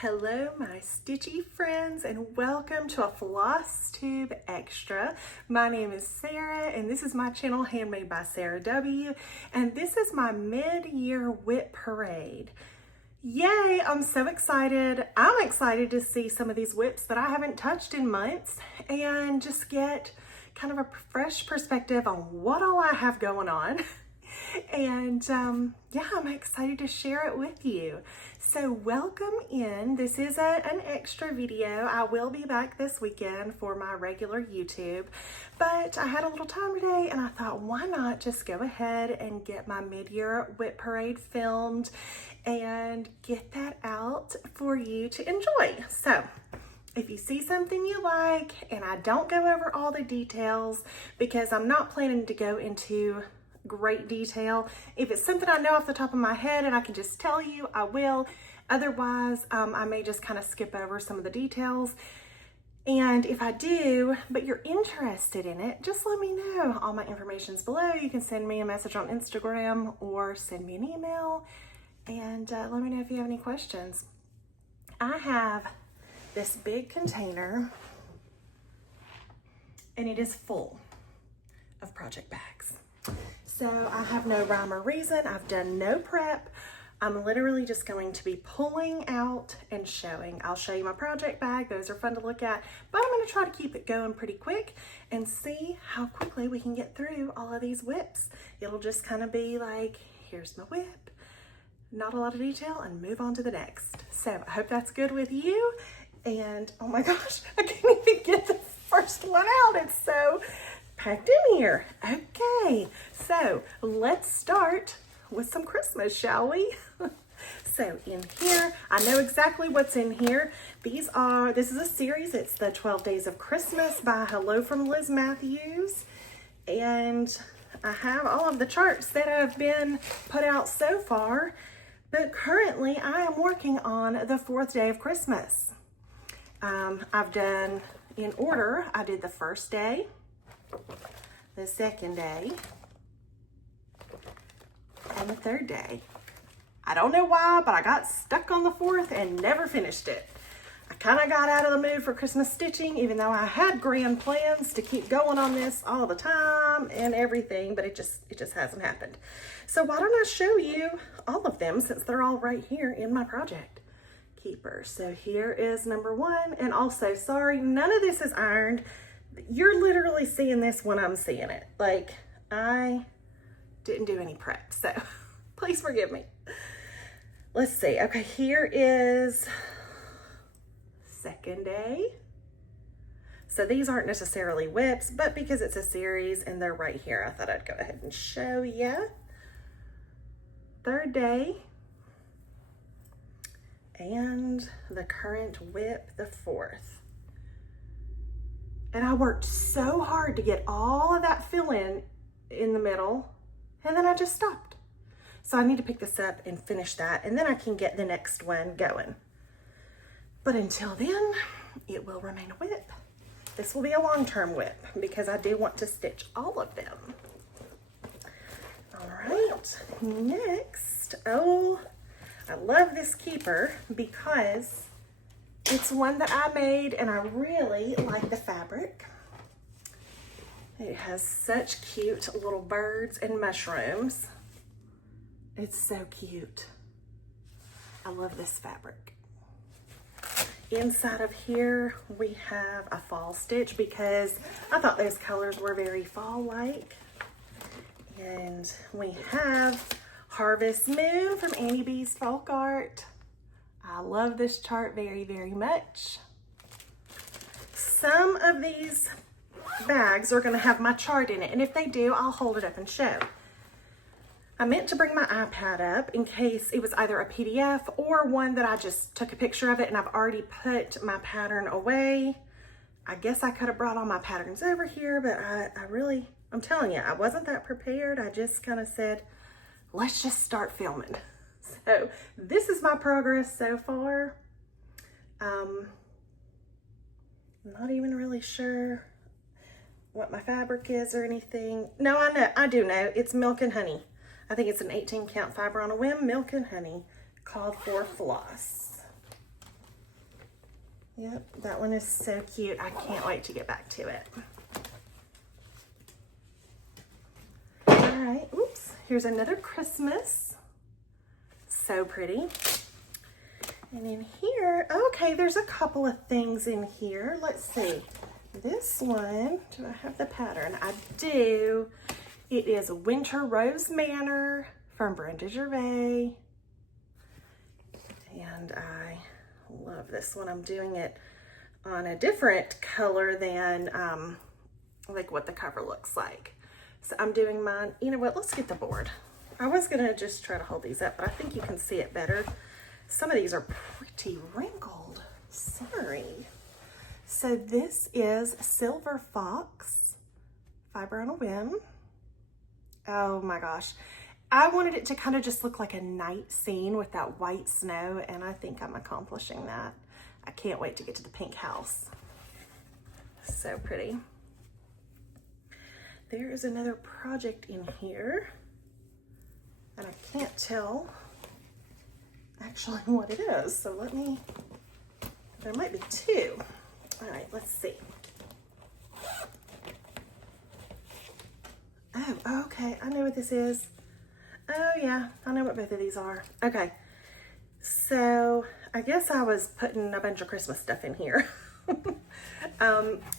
Hello my stitchy friends and welcome to a Flosstube Extra. My name is Sarah and this is my channel Handmade by Sarah W. And this is my mid-year WIP parade. Yay, I'm so excited. I'm excited to see some of these WIPs that I haven't touched in months and just get kind of a fresh perspective on what all I have going on. And yeah, I'm excited to share it with you. So welcome in. This is an extra video. I will be back this weekend for my regular YouTube, but I had a little time today and I thought, why not just go ahead and get my mid-year WIP parade filmed and get that out for you to enjoy. So if you see something you like, and I don't go over all the details because I'm not planning to go into great detail. If it's something I know off the top of my head and I can just tell you, I will. Otherwise, I may just kind of skip over some of the details. And if I do, but you're interested in it, just let me know. All my information's below. You can send me a message on Instagram or send me an email and let me know if you have any questions. I have this big container and it is full of project bags. So I have no rhyme or reason. I've done no prep. I'm literally just going to be pulling out and showing. I'll show you my project bag. Those are fun to look at, but I'm going to try to keep it going pretty quick and see how quickly we can get through all of these WIPs. It'll just kind of be like, here's my WIP, not a lot of detail, and move on to the next. So I hope that's good with you. And oh my gosh, I can't even get the first one out. It's so packed in here. Okay, so let's start with some Christmas, shall we? So in here, I know exactly what's in here. This is a series. It's the 12 Days of Christmas by Hello from Liz Matthews. And I have all of the charts that have been put out so far, but currently I am working on the 4th day of Christmas. I've done in order. I did the first day, the second day, and the third day. I don't know why, but I got stuck on the 4th and never finished it. I kind of got out of the mood for Christmas stitching, even though I had grand plans to keep going on this all the time and everything, but it just hasn't happened. So why don't I show you all of them since they're all right here in my project keeper. So here is number 1, and also, sorry, none of this is ironed. You're literally seeing this when I'm seeing it. Like, I didn't do any prep, so please forgive me. Let's see. Okay, here is second day. So these aren't necessarily WIPs, but because it's a series and they're right here, I thought I'd go ahead and show you. Third day. And the current WIP, the 4th. And I worked so hard to get all of that fill in the middle, and then I just stopped. So I need to pick this up and finish that, and then I can get the next one going. But until then, it will remain a WIP. This will be a long-term WIP because I do want to stitch all of them. All right, next, oh, I love this keeper because it's one that I made and I really like the fabric. It has such cute little birds and mushrooms. It's so cute. I love this fabric. Inside of here, we have a fall stitch because I thought those colors were very fall-like. And we have Harvest Moon from Annie B's Folk Art. I love this chart very, very much. Some of these bags are going to have my chart in it, and if they do, I'll hold it up and show. I meant to bring my iPad up in case it was either a PDF or one that I just took a picture of it and I've already put my pattern away. I guess I could have brought all my patterns over here, but I'm telling you, I wasn't that prepared. I just kind of said, let's just start filming. So this is my progress so far. I'm not even really sure what my fabric is or anything. No, I do know. It's Milk and Honey. I think it's an 18 count fiber on a whim, Milk and Honey, called for Floss. Yep, that one is so cute. I can't wait to get back to it. All right, oops, here's another Christmas. So pretty. And in here, okay, there's a couple of things in here. Let's see. This one, do I have the pattern? I do. It is Winter Rose Manor from Brenda Gervais. And I love this one. I'm doing it on a different color than like what the cover looks like. So I'm doing mine, you know what, let's get the board. I was gonna just try to hold these up, but I think you can see it better. Some of these are pretty wrinkled, sorry. So this is Silver Fox, Fiber on a Whim. Oh my gosh. I wanted it to kind of just look like a night scene with that white snow, and I think I'm accomplishing that. I can't wait to get to the pink house. So pretty. There is another project in here, and I can't tell actually what it is. So let me, there might be two. All right, let's see. Oh, okay, I know what this is. Oh yeah, I know what both of these are. Okay, so I guess I was putting a bunch of Christmas stuff in here.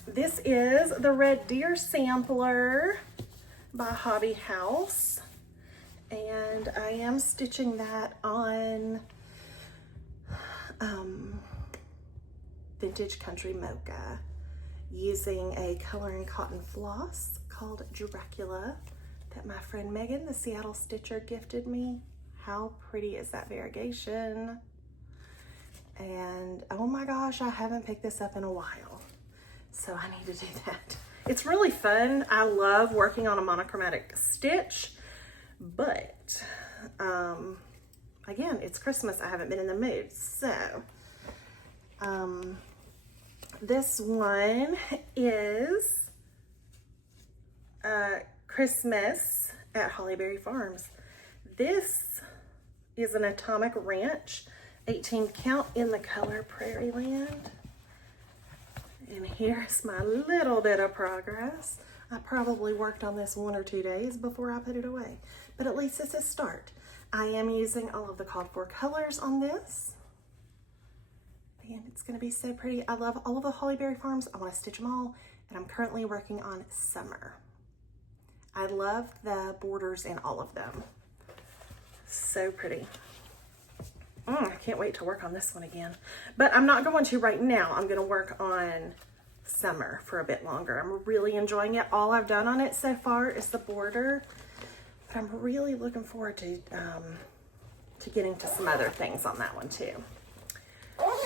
This is the Red Deer Sampler by Hobby House. And I am stitching that on Vintage Country Mocha using a coloring cotton floss called Dracula that my friend Megan, the Seattle Stitcher, gifted me. How pretty is that variegation? And oh my gosh, I haven't picked this up in a while, so I need to do that. It's really fun. I love working on a monochromatic stitch, but again, it's Christmas. I haven't been in the mood. So this one is Christmas at Hollyberry Farms. This is an Atomic Ranch 18 count in the color Prairie Land. And here's my little bit of progress. I probably worked on this 1 or 2 days before I put it away, but at least it's a start. I am using all of the called for colors on this, and it's gonna be so pretty. I love all of the Hollyberry Farms. I wanna stitch them all, and I'm currently working on Summer. I love the borders in all of them. So pretty. I can't wait to work on this one again, but I'm not going to right now. I'm gonna work on Summer for a bit longer. I'm really enjoying it. All I've done on it so far is the border, but I'm really looking forward to getting to some other things on that one too.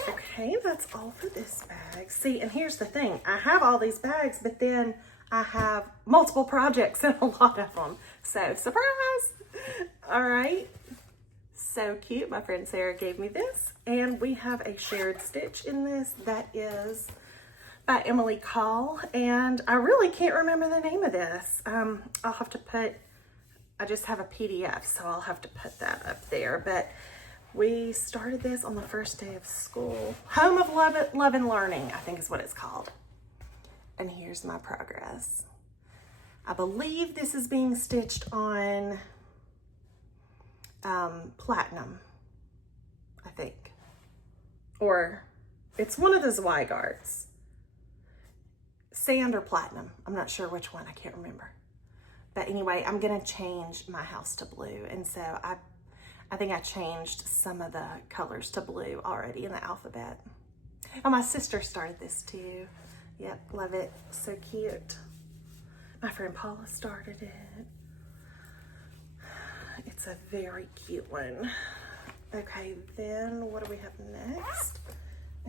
Okay, that's all for this bag. See, and here's the thing. I have all these bags, but then I have multiple projects in a lot of them. So, surprise! All right. So cute. My friend Sarah gave me this, and we have a shared stitch in this that is by Emily Call, and I really can't remember the name of this. I'll have to put, I just have a PDF, so I'll have to put that up there. But we started this on the first day of school. Home of Love and Learning, I think is what it's called. And here's my progress. I believe this is being stitched on Platinum, I think. Or it's one of the Zweigarts. Sand or Platinum. I'm not sure which one. I can't remember. But anyway, I'm going to change my house to blue. And so I think I changed some of the colors to blue already in the alphabet. Oh, my sister started this too. Yep, love it. So cute. My friend Paula started it. It's a very cute one. Okay, then what do we have next?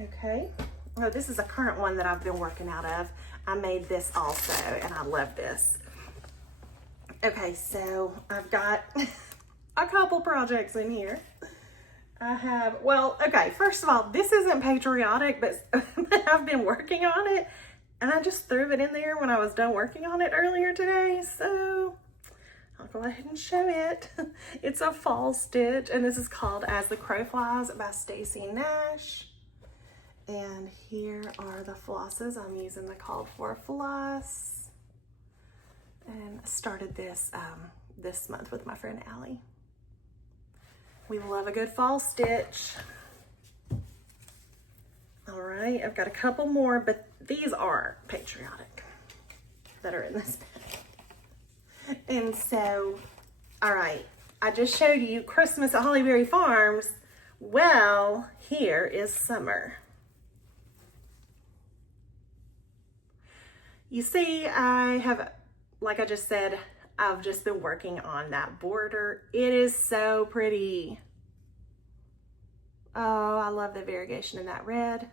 Okay. Oh, this is a current one that I've been working out of. I made this also, and I love this. Okay, so I've got a couple projects in here. I have, well, okay, first of all, this isn't patriotic, but I've been working on it, and I just threw it in there when I was done working on it earlier today, so I'll go ahead and show it. It's a fall stitch, and this is called As the Crow Flies by Stacy Nash. And here are the flosses. I'm using the called for floss. And I started this this month with my friend Allie. We love a good fall stitch. All right, I've got a couple more, but these are patriotic that are in this bag. And so, all right, I just showed you Christmas at Hollyberry Farms. Well, here is summer. You see, I have, like I just said, I've just been working on that border. It is so pretty. Oh, I love the variegation in that red.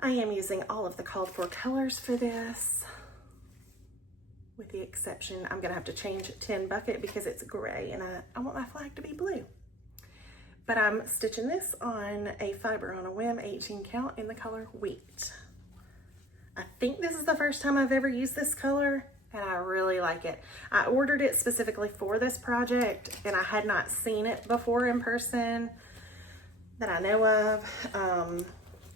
I am using all of the called for colors for this, with the exception, I'm gonna have to change tin bucket because it's gray and I want my flag to be blue. But I'm stitching this on a fiber on a whim 18 count in the color Wheat. I think this is the first time I've ever used this color and I really like it. I ordered it specifically for this project and I had not seen it before in person that I know of.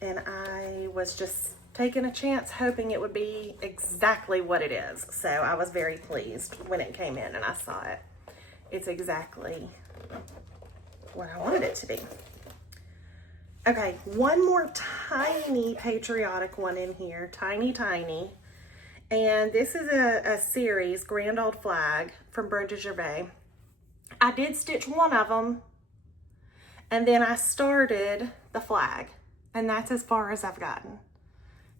And I was just taking a chance hoping it would be exactly what it is. So I was very pleased when it came in and I saw it. It's exactly what I wanted it to be. Okay, one more tiny patriotic one in here, tiny. And this is a series, Grand Old Flag from Brodie Gervais. I did stitch one of them and then I started the flag and that's as far as I've gotten.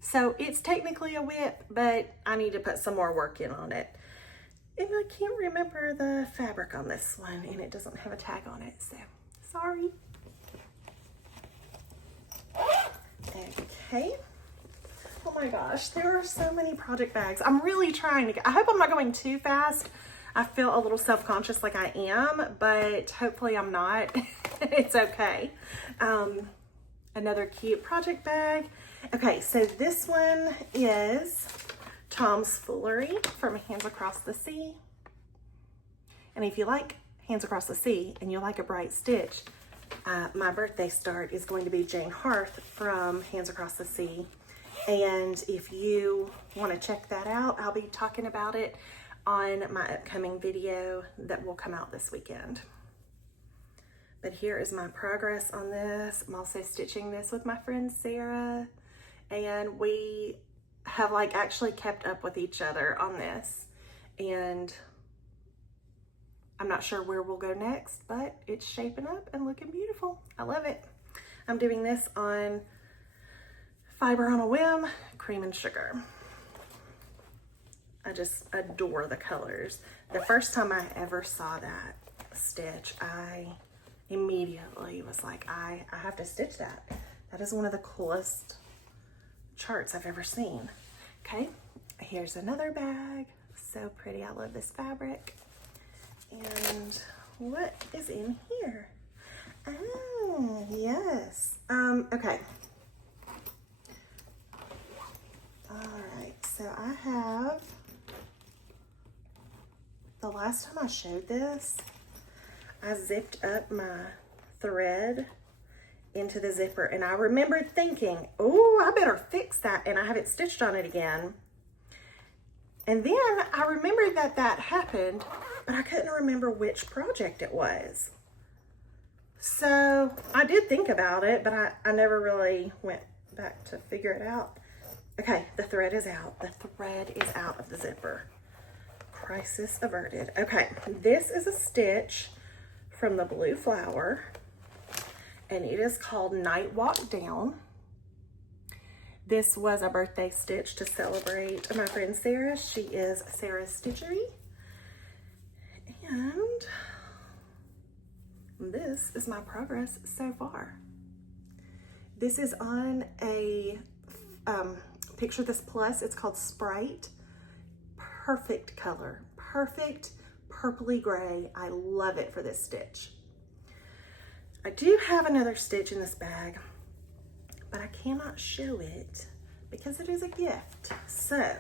So it's technically a WIP, but I need to put some more work in on it. And I can't remember the fabric on this one and it doesn't have a tag on it, so sorry. Okay. Oh my gosh, there are so many project bags. I'm really trying to get, I hope I'm not going too fast. I feel a little self-conscious like I am, but hopefully I'm not. It's okay. Another cute project bag. Okay, so this one is Tom's Foolery from Hands Across the Sea. And if you like Hands Across the Sea and you like a bright stitch, my birthday start is going to be Jane Hearth from Hands Across the Sea. And if you want to check that out, I'll be talking about it on my upcoming video that will come out this weekend. But here is my progress on this. I'm also stitching this with my friend Sarah, and we have like actually kept up with each other on this. And I'm not sure where we'll go next, but it's shaping up and looking beautiful. I love it. I'm doing this on Fiber on a Whim, Cream and Sugar. I just adore the colors. The first time I ever saw that stitch, I immediately was like, I have to stitch that. That is one of the coolest charts I've ever seen. Okay, here's another bag. So pretty, I love this fabric. And what is in here? Oh, yes. Okay. All right, so I have, the last time I showed this, I zipped up my thread into the zipper and I remembered thinking, oh, I better fix that, and I haven't stitched on it again. And then I remembered that that happened, but I couldn't remember which project it was. So I did think about it, but I never really went back to figure it out. Okay, the thread is out. The thread is out of the zipper. Crisis averted. Okay, this is a stitch from the Blue Flower, and it is called Night Walk Down. This was a birthday stitch to celebrate my friend Sarah. She is Sarah's Stitchery. And this is my progress so far. This is on a, picture this plus, it's called Sprite. Perfect color, perfect purpley gray. I love it for this stitch. I do have another stitch in this bag, but I cannot show it because it is a gift. So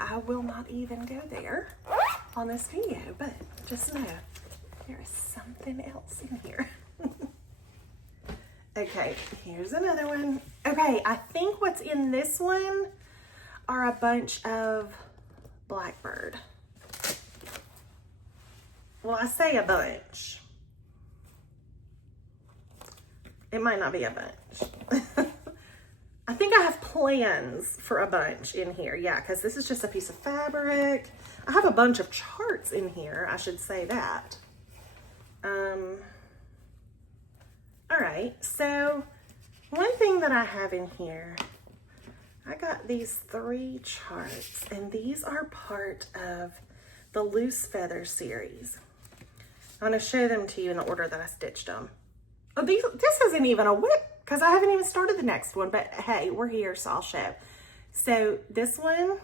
I will not even go there on this video, but just know there is something else in here. Okay, here's another one. Okay, I think what's in this one are a bunch of blackbird. Well, I say a bunch. It might not be a bunch. I think I have plans for a bunch in here. Yeah, because this is just a piece of fabric. I have a bunch of charts in here, I should say that. All right, so one thing that I have in here, I got these 3 charts, and these are part of the Loose Feather series. I'm gonna show them to you in the order that I stitched them. Oh, this isn't even a WIP, because I haven't even started the next one, but hey, we're here, so I'll show. So this one,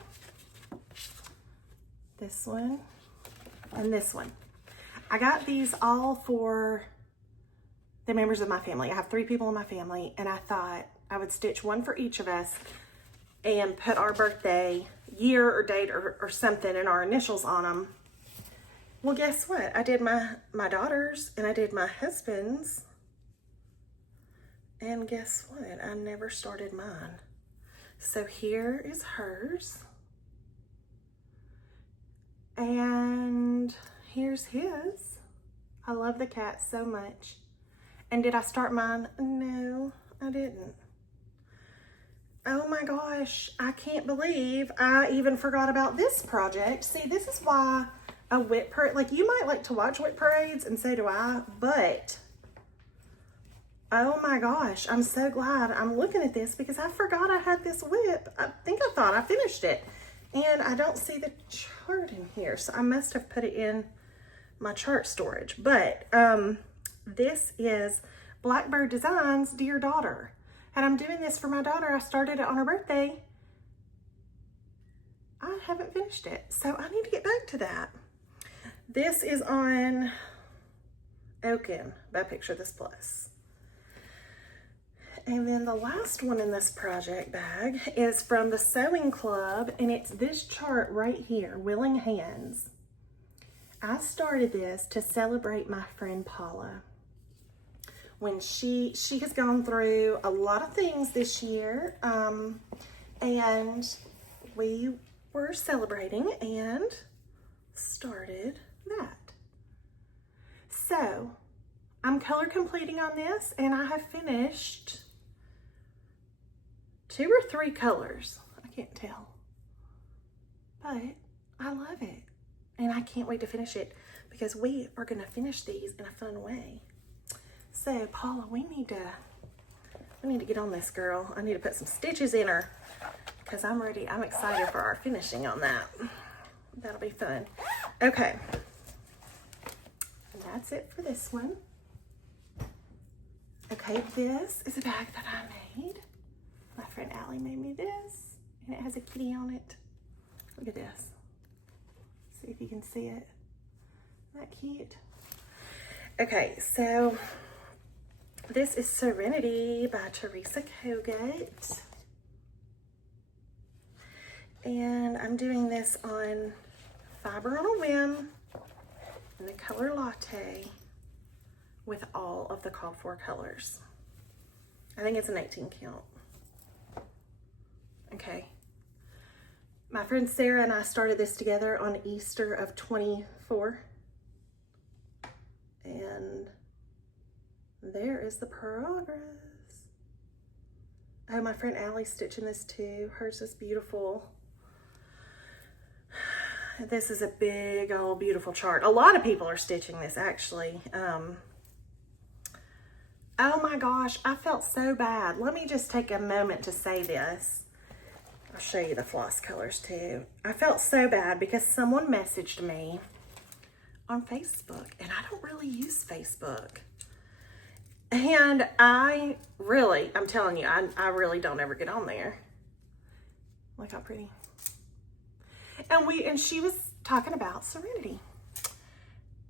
and this one. I got these all for the members of my family. I have 3 people in my family, and I thought I would stitch one for each of us and put our birthday, year or date or something and our initials on them. Well, guess what? I did my daughter's and I did my husband's. And guess what? I never started mine. So here is hers. And here's his. I love the cat so much. And did I start mine? No, I didn't. Oh my gosh, I can't believe I even forgot about this project. See, this is why a WIP parade, like you might like to watch WIP parades, and so do I, but oh my gosh, I'm so glad I'm looking at this because I forgot I had this WIP. I thought I finished it, and I don't see the chart in here, so I must have put it in my chart storage. But this is Blackbird Designs Dear Daughter, and I'm doing this for my daughter. I started it on her birthday. I haven't finished it, so I need to get back to that. This is on Oaken by Picture This Plus. And then the last one in this project bag is from the Sewing Club, and it's this chart right here, Willing Hands. I started this to celebrate my friend Paula. When she has gone through a lot of things this year, and we were celebrating and started that. So I'm color completing on this, and I have finished 2 or 3 colors. I can't tell, but I love it, and I can't wait to finish it because we are going to finish these in a fun way. So Paula, we need to get on this, girl. I need to put some stitches in her because I'm ready. I'm excited for our finishing on that. That'll be fun. Okay, and that's it for this one. Okay, this is a bag that I made. My friend Allie made me this, and it has a kitty on it. Look at this. See if you can see it. Isn't that cute? Okay, so this is Serenity by Teresa Kogut. And I'm doing this on Fiber on a Whim in the color Latte with all of the called for colors. I think it's an 18 count. Okay. My friend Sarah and I started this together on Easter of 24. And there is the progress. Oh, my friend Allie's stitching this too. Hers is beautiful. This is a big old beautiful chart. A lot of people are stitching this actually. Oh my gosh, I felt so bad. Let me just take a moment to say this. I'll show you the floss colors too. I felt so bad because someone messaged me on Facebook, and I don't really use Facebook. And I'm telling you, I really don't ever get on there. Look how pretty. And she was talking about Serenity.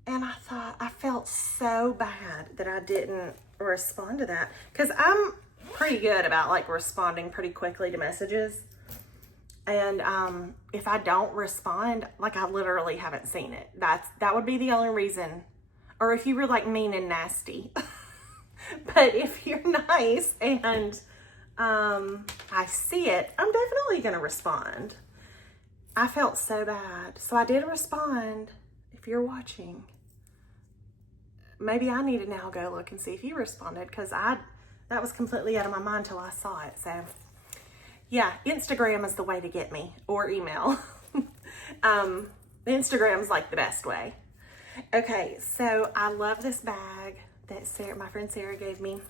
And I thought, I felt so bad that I didn't respond to that. Because I'm pretty good about like responding pretty quickly to messages. And if I don't respond, like I literally haven't seen it. That would be the only reason. Or if you were like mean and nasty. But if you're nice and I see it, I'm definitely gonna respond. I felt so bad, so I did respond. If you're watching, maybe I need to now go look and see if you responded, because that was completely out of my mind till I saw it. So yeah, Instagram is the way to get me, or email. Instagram's like the best way. Okay, so I love this bag that my friend Sarah gave me.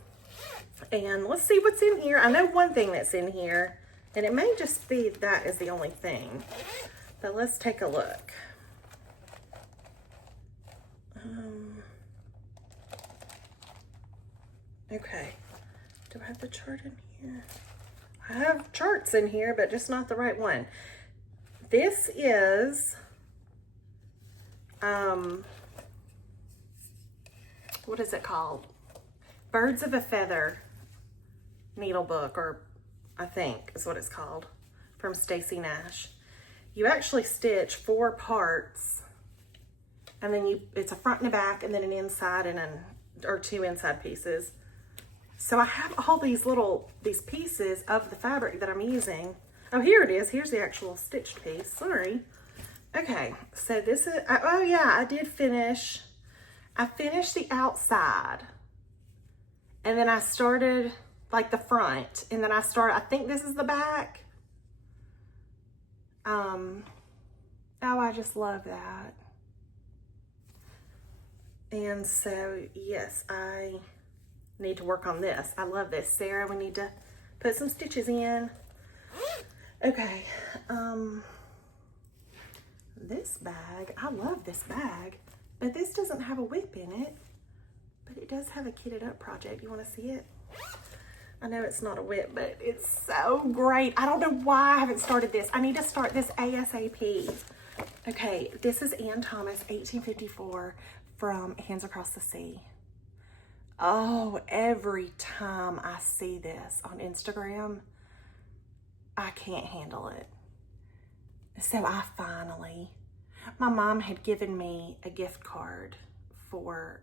And let's see what's in here. I know one thing that's in here, and it may just be that is the only thing. But let's take a look. Okay, do I have the chart in here? I have charts in here, but just not the right one. This is, what is it called? Birds of a Feather needle book, or I think is what it's called, from Stacy Nash. You actually stitch 4 parts, and then it's a front and a back, and then an inside or 2 inside pieces. So I have all these pieces of the fabric that I'm using. Oh, here it is. Here's the actual stitched piece. Sorry. Okay, so this is, oh yeah, I finished the outside. And then I started like the front, and then I think this is the back. Oh, I just love that. And so, yes, I need to work on this. I love this. Sarah, we need to put some stitches in. Okay, this bag, I love this bag, but this doesn't have a WIP in it, but it does have a kitted up project. You want to see it? I know it's not a WIP, but it's so great. I don't know why I haven't started this. I need to start this ASAP. Okay, this is Ann Thomas, 1854, from Hands Across the Sea. Oh, every time I see this on Instagram, I can't handle it. So my mom had given me a gift card for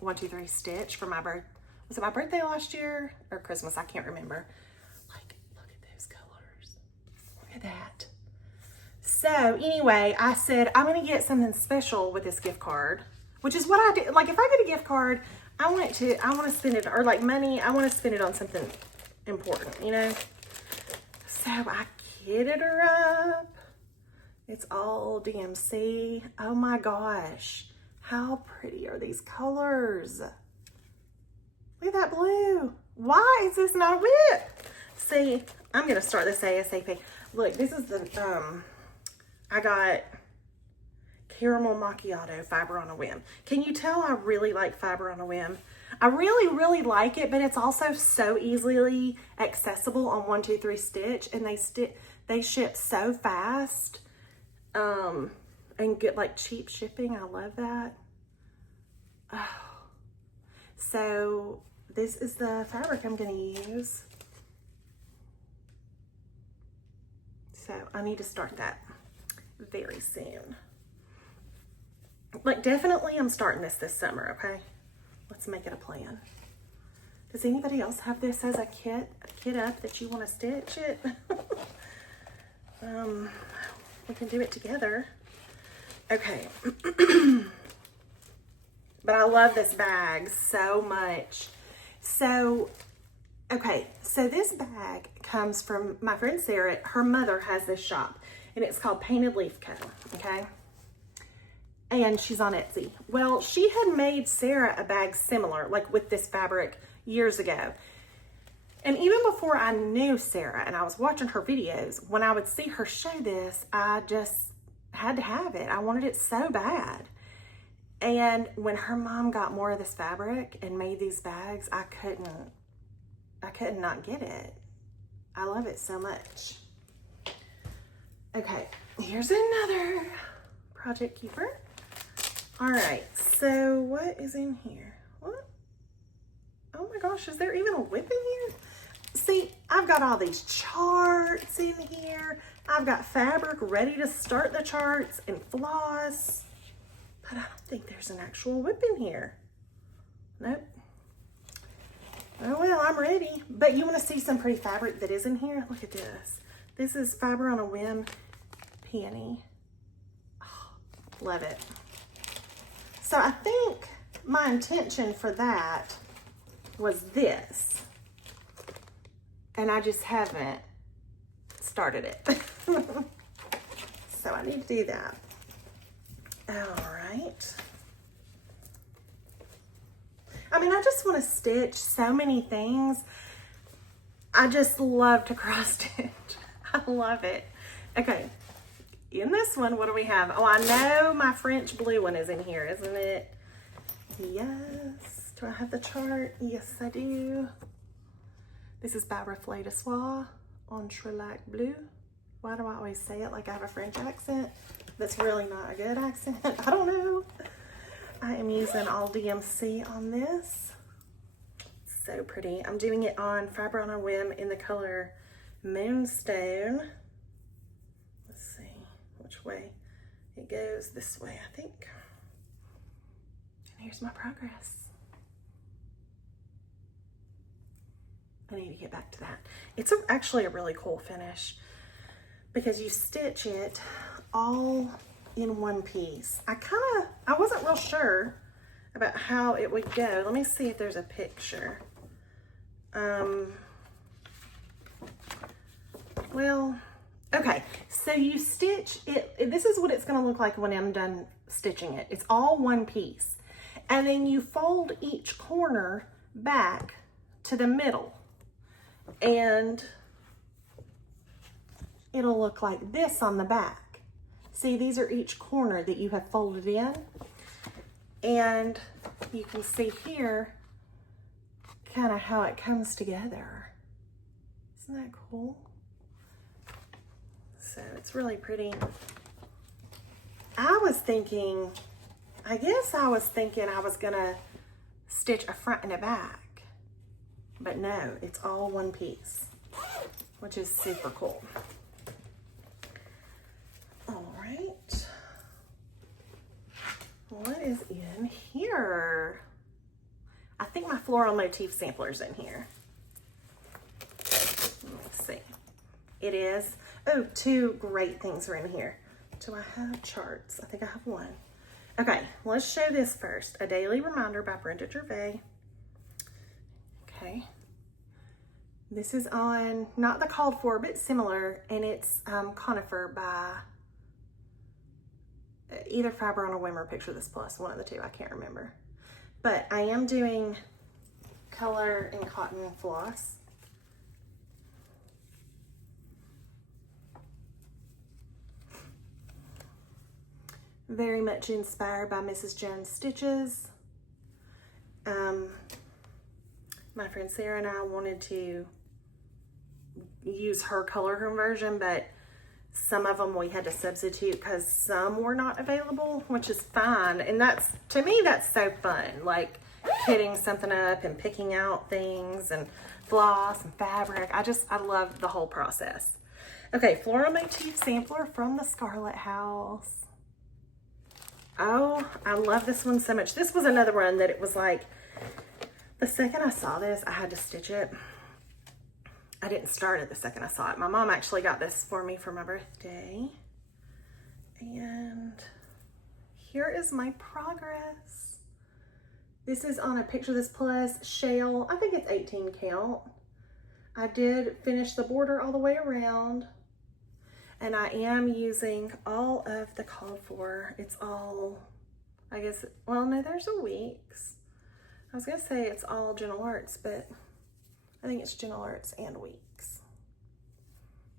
123 Stitch for my birthday. Was it my birthday last year or Christmas? I can't remember. Like, look at those colors. Look at that. So anyway, I said, I'm gonna get something special with this gift card, which is what I do. Like, if I get a gift card, I want to spend it, or like money, I want to spend it on something important, you know? So I kitted her up. It's all DMC. Oh my gosh. How pretty are these colors? Look at that blue. Why is this not a WIP? See, I'm going to start this ASAP. Look, this is the, I got Caramel Macchiato Fiber on a Whim. Can you tell I really like Fiber on a Whim? I really, really like it, but it's also so easily accessible on 123 Stitch, and they ship so fast, and get like cheap shipping. I love that. Oh. So this is the fabric I'm going to use. So I need to start that very soon. Like, definitely I'm starting this summer, okay? Let's make it a plan. Does anybody else have this as a kit up that you want to stitch it? We can do it together. Okay. But I love this bag so much. So, okay, so this bag comes from my friend Sarah. Her mother has this shop, and it's called Painted Leaf Co., okay? And she's on Etsy. Well, she had made Sarah a bag similar, like with this fabric, years ago. And even before I knew Sarah and I was watching her videos, when I would see her show this, I just had to have it. I wanted it so bad. And when her mom got more of this fabric and made these bags, I couldn't not get it. I love it so much. Okay, here's another project keeper. All right, so what is in here? What? Oh my gosh, is there even a WIP in here? See, I've got all these charts in here. I've got fabric ready to start the charts and floss, but I don't think there's an actual WIP in here. Nope. Oh well, I'm ready. But you want to see some pretty fabric that is in here? Look at this. This is Fiber on a Whim Peony. Oh, love it. So I think my intention for that was this. And I just haven't started it. So I need to do that. All right. I mean, I just want to stitch so many things. I just love to cross stitch. I love it. Okay, in this one, what do we have? Oh, I know my French blue one is in here, isn't it? Yes. Do I have the chart? Yes, I do. This is by Reflet de Soie, Entre Lac Bleu. Why do I always say it like I have a French accent? That's really not a good accent. I don't know. I am using Oldie on this. So pretty. I'm doing it on Fiber on a Whim in the color Moonstone. Let's see which way it goes. This way, I think. And here's my progress. I need to get back to that. It's actually a really cool finish because you stitch it all in one piece. I wasn't real sure about how it would go. Let me see if there's a picture. Well, okay, so you stitch it. This is what it's going to look like when I'm done stitching it. It's all one piece. And then you fold each corner back to the middle. And it'll look like this on the back. See, these are each corner that you have folded in. And you can see here kind of how it comes together. Isn't that cool? So it's really pretty. I was thinking I was gonna stitch a front and a back. But no, it's all one piece, which is super cool. All right. What is in here? I think my Floral Motif sampler's in here. Let's see. It is. Oh, two great things are in here. Do I have charts? I think I have one. Okay, let's show this first. A Daily Reminder by Brenda Gervais. Okay. This is on, not the called for, but similar, and it's Conifer by either Fiber on a Whim or Picture This Plus, one of the two, I can't remember. But I am doing color and cotton floss. Very much inspired by Mrs. Jones Stitches. My friend Sarah and I wanted to use her color conversion, but some of them we had to substitute because some were not available, which is fine. And that's, to me, that's so fun. Like kitting something up and picking out things and floss and fabric. I love the whole process. Okay, Floral Motif sampler from the Scarlet house. Oh, I love this one so much. This was another one that it was like, the second I saw this, I had to stitch it. I didn't start it the second I saw it. My mom actually got this for me for my birthday. And here is my progress. This is on a Picture This Plus shell. I think it's 18 count. I did finish the border all the way around. And I am using all of the called for. It's all, I guess, well, no, there's a Weeks. I was gonna say it's all Gentle Arts, but I think it's Gentle Arts and Weeks.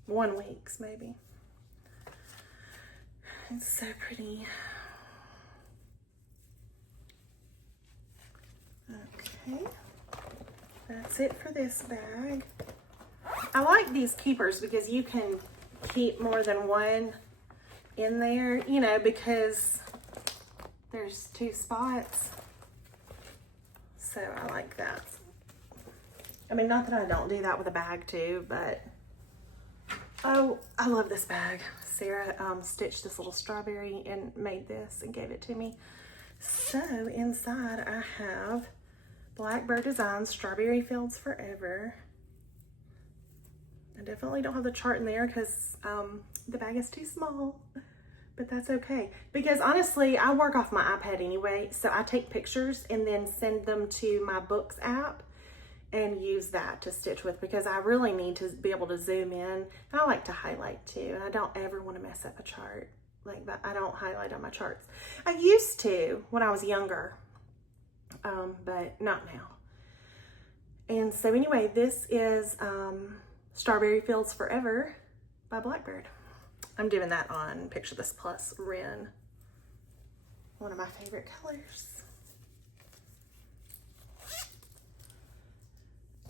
One Weeks, maybe. It's so pretty. Okay, that's it for this bag. I like these keepers because you can keep more than one in there, you know, because there's two spots. So I like that. I mean, not that I don't do that with a bag too, but oh, I love this bag. Sarah stitched this little strawberry and made this and gave it to me. So inside I have Blackbird Designs, Strawberry Fields Forever. I definitely don't have the chart in there because the bag is too small, but that's okay. Because honestly, I work off my iPad anyway, so I take pictures and then send them to my Books app and use that to stitch with, because I really need to be able to zoom in. And I like to highlight too, and I don't ever want to mess up a chart like that. I don't highlight on my charts. I used to when I was younger, but not now. And so anyway, this is Strawberry Fields Forever by Blackbird. I'm doing that on Picture This Plus Wren, one of my favorite colors.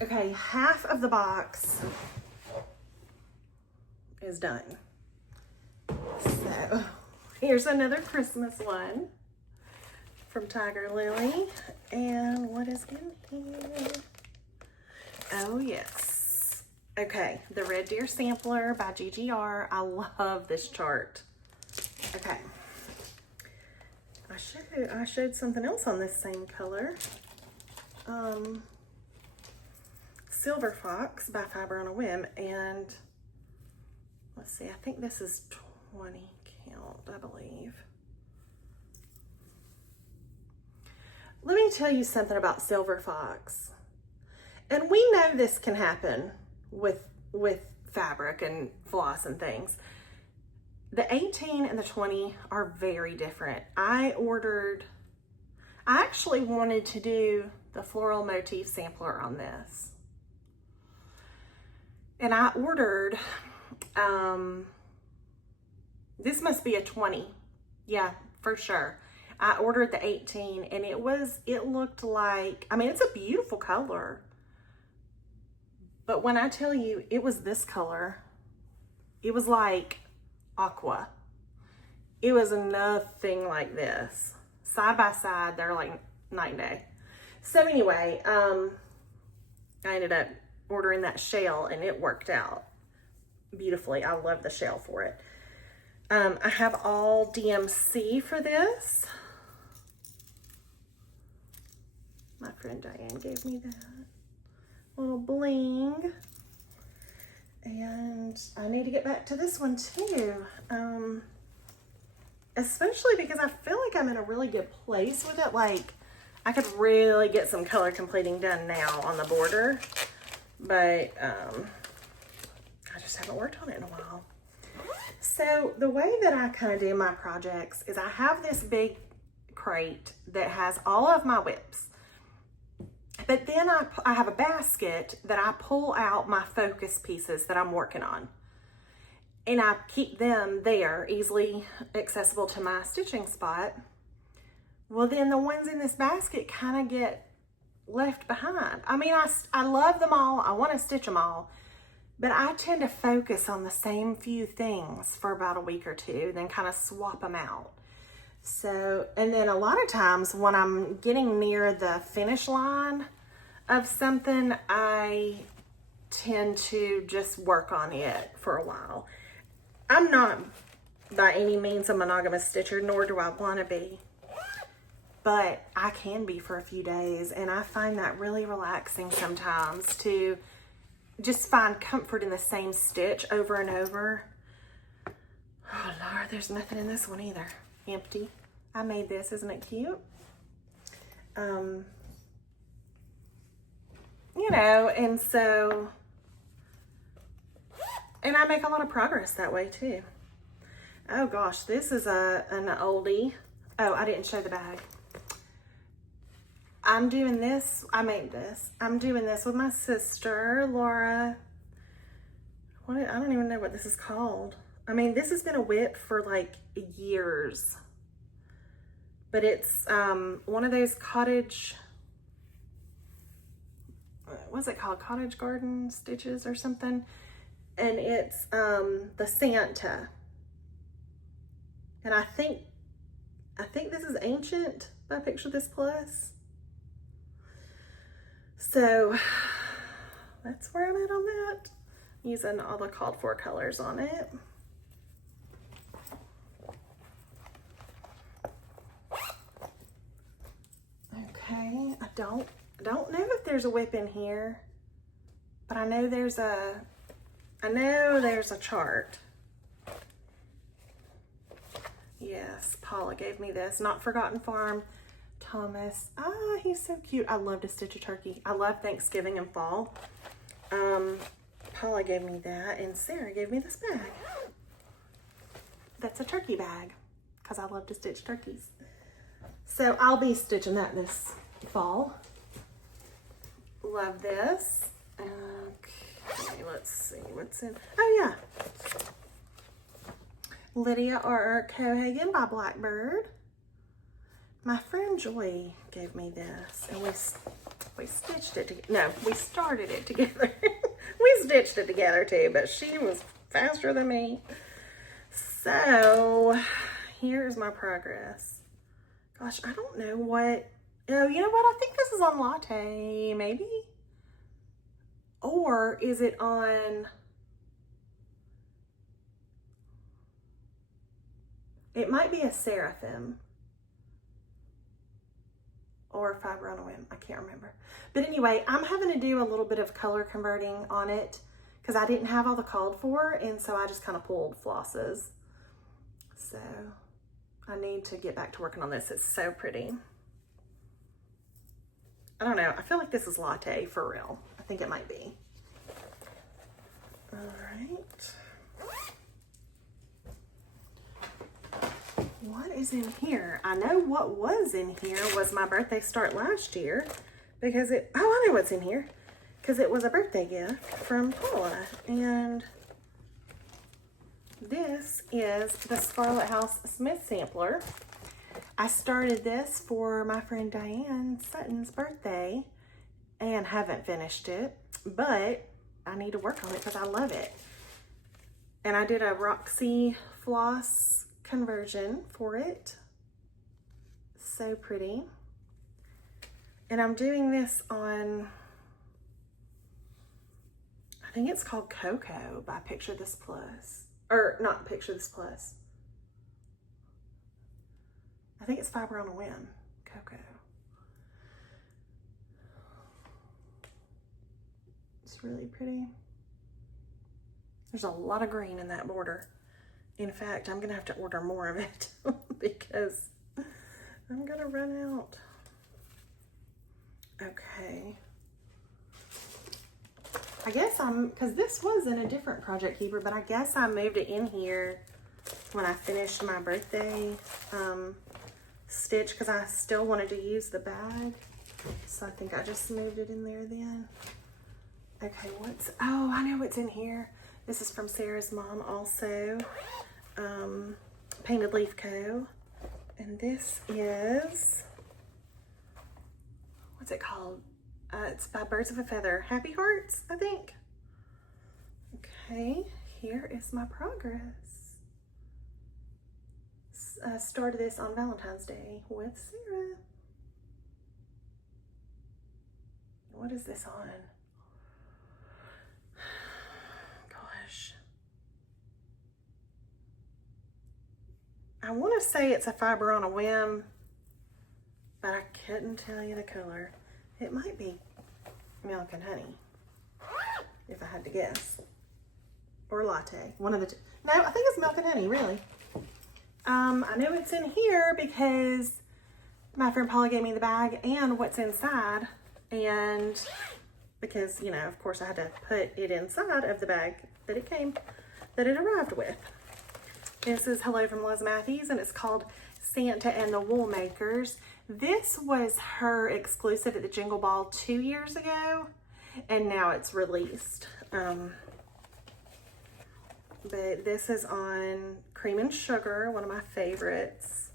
Okay, half of the box is done. So here's another Christmas one from Tiger Lily. And what is in here? Oh yes. Okay, the Red Deer Sampler by GGR. I love this chart. Okay. I showed something else on this same color. Silver Fox by Fiber on a Whim, and let's see, I think this is 20 count, I believe. Let me tell you something about Silver Fox. And we know this can happen with fabric and floss and things. The 18 and the 20 are very different. I actually wanted to do the Floral Motif sampler on this. And I ordered, this must be a 20. Yeah, for sure. I ordered the 18 and it looked like, I mean, it's a beautiful color. But when I tell you it was this color, it was like aqua. It was nothing like this. Side by side, they're like night and day. So anyway, I ended up ordering that shell and it worked out beautifully. I love the shell for it. I have all DMC for this. My friend Diane gave me that little bling. And I need to get back to this one too. Especially because I feel like I'm in a really good place with it. Like I could really get some color completing done now on the border. But I just haven't worked on it in a while. So the way that I kind of do my projects is I have this big crate that has all of my WIPs. But then I have a basket that I pull out my focus pieces that I'm working on. And I keep them there, easily accessible to my stitching spot. Well, then the ones in this basket kind of get left behind. I mean, I love them all. I want to stitch them all. But I tend to focus on the same few things for about a week or two, then kind of swap them out. So, and then a lot of times when I'm getting near the finish line of something, I tend to just work on it for a while. I'm not by any means a monogamous stitcher, nor do I want to be. But I can be for a few days, and I find that really relaxing sometimes to just find comfort in the same stitch over and over. Oh Lord, there's nothing in this one either. Empty. I made this, isn't it cute? You know, and so, and I make a lot of progress that way too. Oh gosh, this is an oldie. Oh, I didn't show the bag. I'm doing this, I made this. I'm doing this with my sister, Laura. I don't even know what this is called. I mean, this has been a WIP for like years. But it's one of those cottage, what's it called? Cottage garden stitches or something. And it's the Santa. And I think this is Ancient by Picture This Plus. So that's where I'm at on that. Using all the called for colors on it. Okay, I don't I don't know if there's a WIP in here, but I know there's a chart. Yes, Paula gave me this. Not Forgotten Farm, Thomas. Ah, he's so cute. I love to stitch a turkey. I love Thanksgiving and fall. Paula gave me that, and Sarah gave me this bag. That's a turkey bag, because I love to stitch turkeys. So I'll be stitching that this fall. Love this. Okay, let's see what's in. Oh yeah. Lydia R Cohagen by Blackbird. My friend Joy gave me this, and we stitched it together. No, we started it together. We stitched it together too, but she was faster than me. So here's my progress. Gosh, I don't know what. Oh, you know what? I think this is on Latte, maybe. Or is it on? It might be a Seraphim or Fiber on a Whim. I can't remember. But anyway, I'm having to do a little bit of color converting on it because I didn't have all the called for, and so I just kind of pulled flosses. So I need to get back to working on this. It's so pretty. I don't know. I feel like this is Latte for real. I think it might be. All right. What is in here? I know what was in here was my birthday start last year because I know what's in here because it was a birthday gift from Paula. And this is the Scarlet House Smith sampler. I started this for my friend Diane Sutton's birthday and haven't finished it, but I need to work on it because I love it. And I did a Roxy floss conversion for it. So pretty. And I'm doing this on, I think it's called Cocoa by Picture This Plus. Or not Picture This Plus. I think it's Fiber on a Whim, Cocoa. It's really pretty. There's a lot of green in that border. In fact, I'm gonna have to order more of it because I'm gonna run out. Okay. I guess because this was in a different project keeper, but I guess I moved it in here when I finished my birthday stitch because I still wanted to use the bag. So I think I just moved it in there then. Okay, oh, I know what's in here. This is from Sarah's mom also. Painted Leaf Co. And this is, what's it called? It's by Birds of a Feather. Happy Hearts, I think. Okay, here is my progress. I started this on Valentine's Day with Sarah. What is this on? Gosh. I want to say it's a Fiber on a Whim, but I couldn't tell you the color. It might be Milk and Honey, if I had to guess. Or Latte, one of the two. No, I think it's Milk and Honey, really. I know it's in here because my friend Paula gave me the bag and what's inside. And because, you know, of course I had to put it inside of the bag that it arrived with. This is Hello from Liz Matthews, and it's called Santa and the Wool Makers. This was her exclusive at the Jingle Ball 2 years ago, and now it's released. But this is on Cream and Sugar, one of my favorites.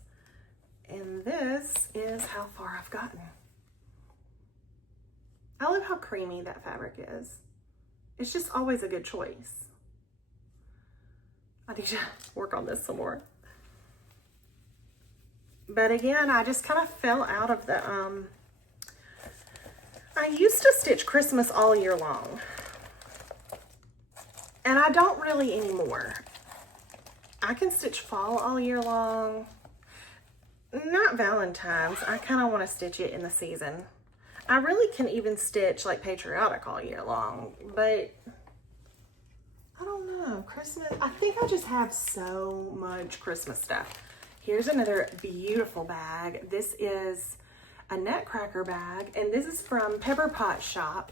And this is how far I've gotten. I love how creamy that fabric is. It's just always a good choice. I need to work on this some more. But again, I just kind of fell out of the, I used to stitch Christmas all year long. And I don't really anymore. I can stitch fall all year long. Not Valentine's. I kind of want to stitch it in the season. I really can even stitch like patriotic all year long, but I don't know, Christmas, I think I just have so much Christmas stuff. Here's another beautiful bag. This is a nutcracker bag, and this is from Pepper Pot Shop,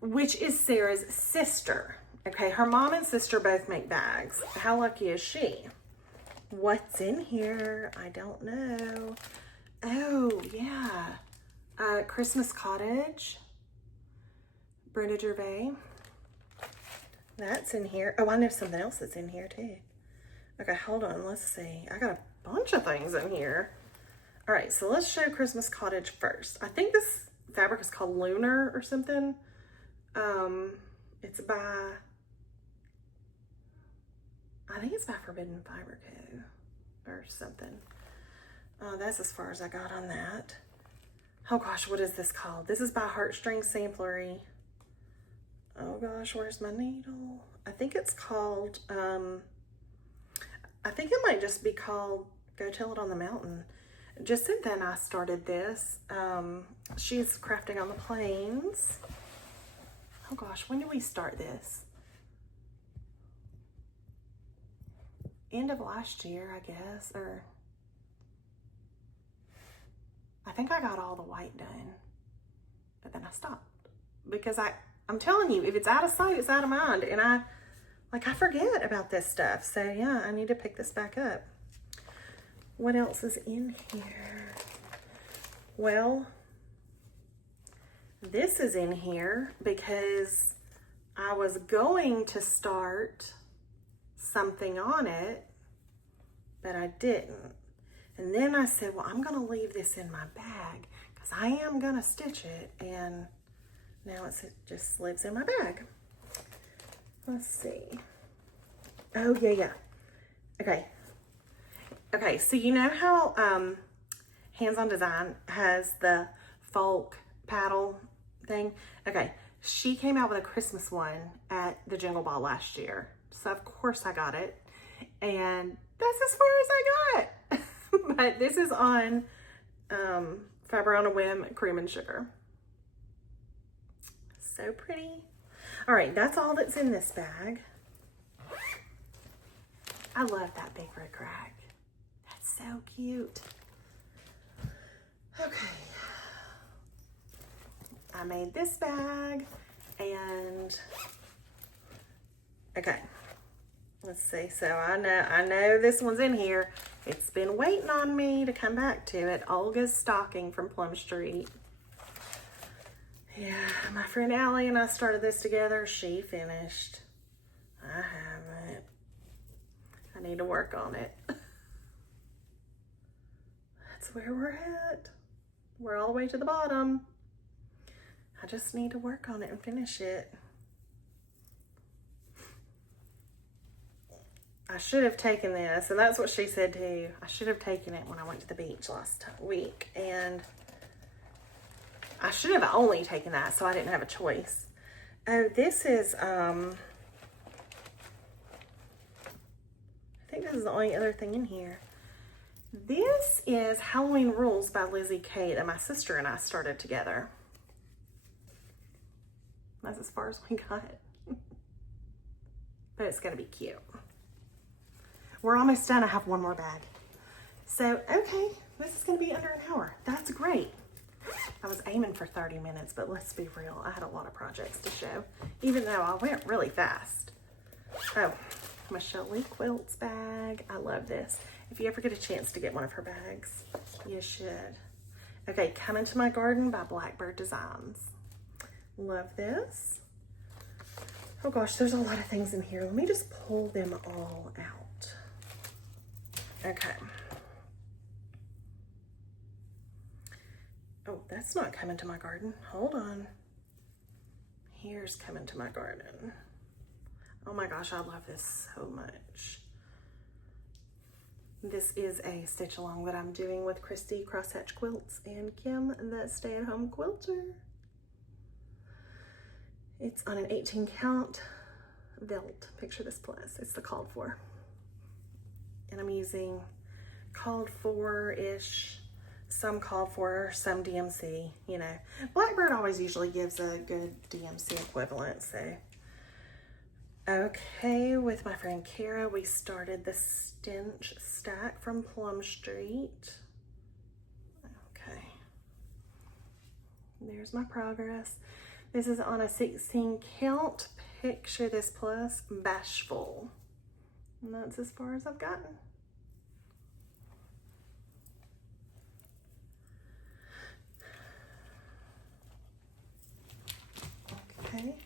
which is Sarah's sister. Okay, her mom and sister both make bags. How lucky is she? What's in here? I don't know. Oh, yeah. Christmas Cottage. Brenda Gervais. That's in here. Oh, I know something else that's in here too. Okay, hold on. Let's see. I got a bunch of things in here. All right, so let's show Christmas Cottage first. I think this fabric is called Lunar or something. It's by, I think it's by Forbidden Fiber Co. or something. That's as far as I got on that. Oh gosh, what is this called? This is by Heartstring Samplery. Oh gosh, where's my needle? I think it's called, I think it might just be called Go Tell It on the Mountain. Jacinta and I started this. She's crafting on the plains. Oh gosh, when did we start this? End of last year, I guess, or I think I got all the white done, but then I stopped because I'm telling you, if it's out of sight, it's out of mind, and I forget about this stuff. So yeah, I need to pick this back up. What else is in here? Well, this is in here because I was going to start something on it, but I didn't. And then I said, well, I'm gonna leave this in my bag because I am gonna stitch it, and now it just lives in my bag. Let's see. Oh, yeah. Okay, so you know how Handson Design has the folk paddle thing? Okay, she came out with a Christmas one at the Jingle Ball last year. So of course I got it. And that's as far as I got. But this is on Fiber on a Whim Cream and Sugar. So pretty. All right, that's all that's in this bag. I love that big red rag. That's so cute. Okay. I made this bag and okay. Let's see. So I know this one's in here. It's been waiting on me to come back to it. Olga Stocking from Plum Street. Yeah, my friend Allie and I started this together. She finished. I haven't. I need to work on it. That's where we're at. We're all the way to the bottom. I just need to work on it and finish it. I should have taken this, and that's what she said too. I should have taken it when I went to the beach last week, and I should have only taken that, so I didn't have a choice. Oh, this is, I think this is the only other thing in here. This is Halloween Rules by Lizzie Kate that my sister and I started together. That's as far as we got. But it's gonna be cute. We're almost done. I have one more bag. So, okay, this is gonna be under an hour. That's great. I was aiming for 30 minutes, but let's be real. I had a lot of projects to show, even though I went really fast. Oh, Michelle Lee Quilts bag. I love this. If you ever get a chance to get one of her bags, you should. Okay, Come Into My Garden by Blackbird Designs. Love this. Oh gosh, there's a lot of things in here. Let me just pull them all out. Okay. Oh, that's not Come Into My Garden. Hold on. Here's Come Into My Garden. Oh my gosh, I love this so much. This is a stitch along that I'm doing with Christy Crosshatch Quilts and Kim, the stay-at-home quilter. It's on an 18 count Velt. Picture this plus. It's the called for. And I'm using called for-ish some called for, some DMC, you know. Blackbird always usually gives a good DMC equivalent, so. Okay, with my friend Kara, we started the Stench stack from Plum Street. Okay. There's my progress. This is on a 16 count. Picture this plus Bashful. And that's as far as I've gotten. Okay.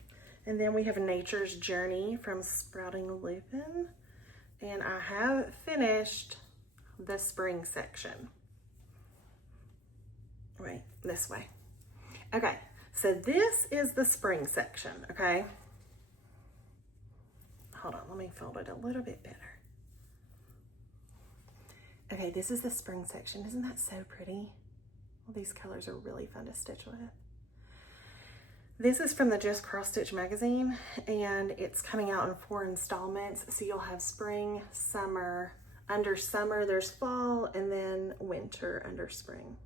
And then we have Nature's Journey from Sprouting Lupin. And I have finished the spring section. Right, this way. Okay, so this is the spring section, okay? Hold on, let me fold it a little bit better. Okay, this is the spring section. Isn't that so pretty? All these colors are really fun to stitch with. This is from the Just Cross Stitch magazine, and it's coming out in 4 installments. So you'll have spring, summer. Under summer, there's fall, and then winter under spring.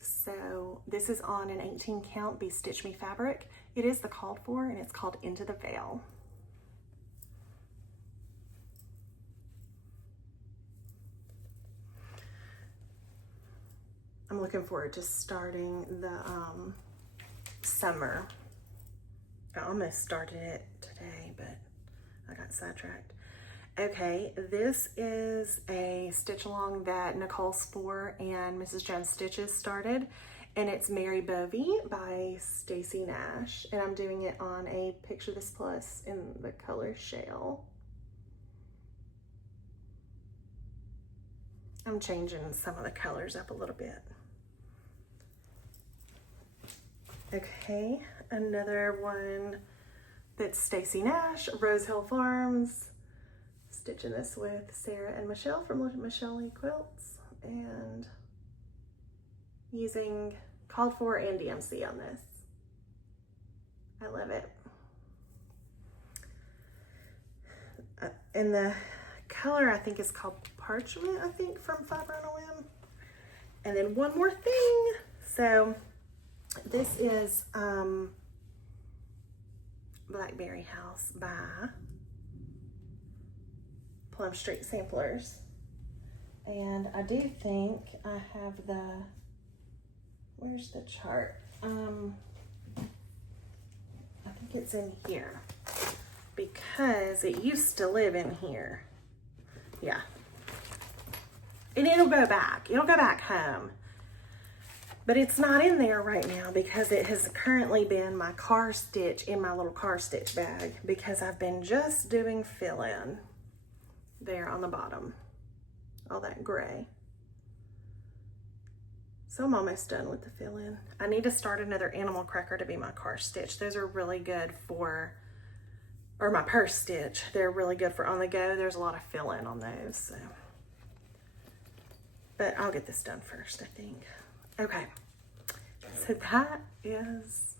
So this is on an 18 count Be Stitch Me fabric. It is the called for, and it's called Into the Veil. I'm looking forward to starting the summer. I almost started it today, but I got sidetracked. Okay, this is a stitch along that Nicole Spohr and Mrs. Jones Stitches started, and it's Mary Bovey by Stacy Nash, and I'm doing it on a Picture This Plus in the color Shale. I'm changing some of the colors up a little bit. Okay, another one that's Stacy Nash, Rose Hill Farms. Stitching this with Sarah and Michelle from Michelle Lee Quilts, and using called for and DMC on this. I love it. And the color I think is called Parchment, I think, from Fiber on a Whim. And then one more thing. So this is Blackberry House by Plum Street Samplers. And I do think I have the, where's the chart? I think it's in here because it used to live in here. Yeah. And it'll go back home. But it's not in there right now because it has currently been my car stitch in my little car stitch bag because I've been just doing fill-in there on the bottom, all that gray. So I'm almost done with the fill-in. I need to start another animal cracker to be my car stitch. Those are really good for, or my purse stitch. They're really good for on the go. There's a lot of fill-in on those, so. But I'll get this done first, I think. Okay, so that is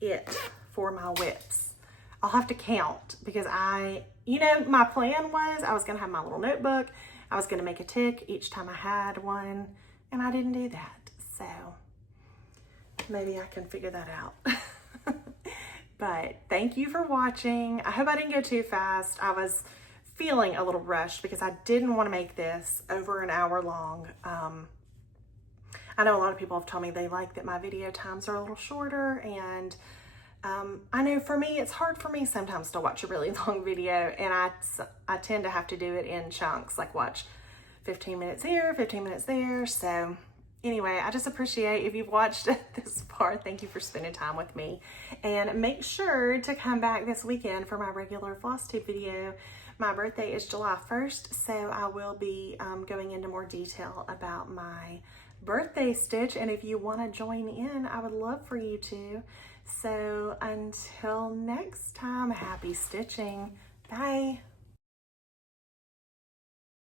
it for my WIPs. I'll have to count because you know, my plan was I was gonna have my little notebook. I was gonna make a tick each time I had one, and I didn't do that. So maybe I can figure that out. But thank you for watching. I hope I didn't go too fast. I was feeling a little rushed because I didn't want to make this over an hour long. I know a lot of people have told me they like that my video times are a little shorter, and I know for me, it's hard for me sometimes to watch a really long video, and I tend to have to do it in chunks, like watch 15 minutes here, 15 minutes there. So anyway, I just appreciate if you've watched this far. Thank you for spending time with me, and make sure to come back this weekend for my regular Flosstube video. My birthday is July 1st, so I will be going into more detail about my birthday stitch, and if you want to join in, I would love for you to. So until next time, happy stitching. Bye.